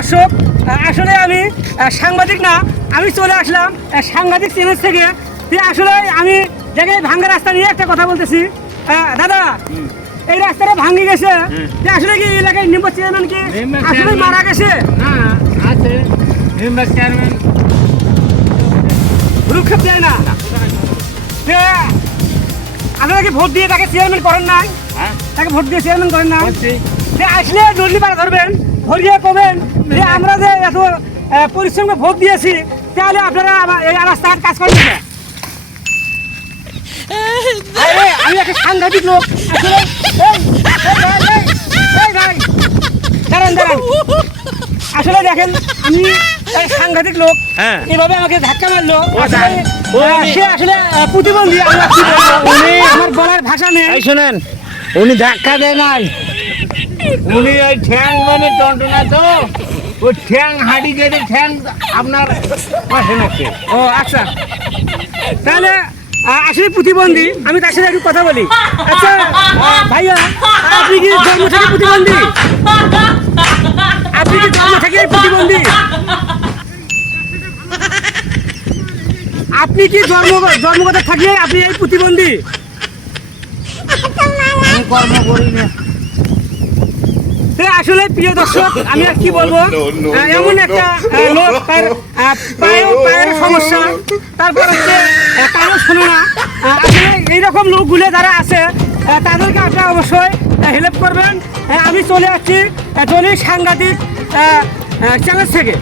দর্শক, আসলে আমি সাংবাদিক না, আমি চলে আসলাম সাংবাদিক চ্যানেল থেকে। আসলে আমি জায়গায় ভাঙ্গা রাস্তা নিয়ে একটা কথা বলতেছি। দাদা, এই রাস্তাটা ভাঙে গেছে, আসলে কি এলাকায় মেম্বার চেয়ারম্যান কি আসলে মারা গেছে? আছে মেম্বার চেয়ারম্যান রুক্ষেপ দেয় না, আপনারা কি ভোট দিয়ে তাকে চেয়ারম্যান করেন না? তাকে ভোট দিয়ে চেয়ারম্যান করেন না? আসলে নদী পাড়া ধরবেন, ধরিয়ে কবেন যে আমরা যে এত পরিশ্রম করে ভোট দিয়েছি, তাহলে আপনারা এই রাস্তাঘাট কাজ করেন না। আমি একটা সাংঘাতিক লোক, দাঁড়ান দাঁড়ান, আসলে দেখেন আমি সাংঘাতিক লোক, এভাবে আমাকে ধাক্কা মারলো। সে আসলে প্রতিবন্ধী, আমার বলার ভাষা নেই। শোনেন, উনি ধাক্কা দেয় নাই, উনি ওই ঠ্যাং মানে টন্টনা তো, ওই ঠ্যাং হাঁড়ি কেটে ঠ্যাং আপনার পাশে নাকি। ও আচ্ছা, তাহলে আসলে প্রতিবন্ধী, আমি তার সাথে একটু কথা বলি। আচ্ছা ভাইয়া, আপনি কি জন্ম থেকে প্রতিবন্ধী? আপনি কি জন্ম থেকে প্রতিবন্ধী? আপনি কি জন্মগত থাকলে আপনি এই প্রতিবন্ধী? আমি কর্ম করি না। আসলে প্রিয় দর্শক, আমি আর কি বলবো, এমন একটা লোক, তার পায়ের সমস্যা, তারপর হচ্ছে কারো শোনো না। আসলে এইরকম লোকগুলো যারা আছে তাদেরকে আপনারা অবশ্যই হেল্প করবেন। আমি চলে আসছি জনি সাংঘাতিক চ্যানেল থেকে।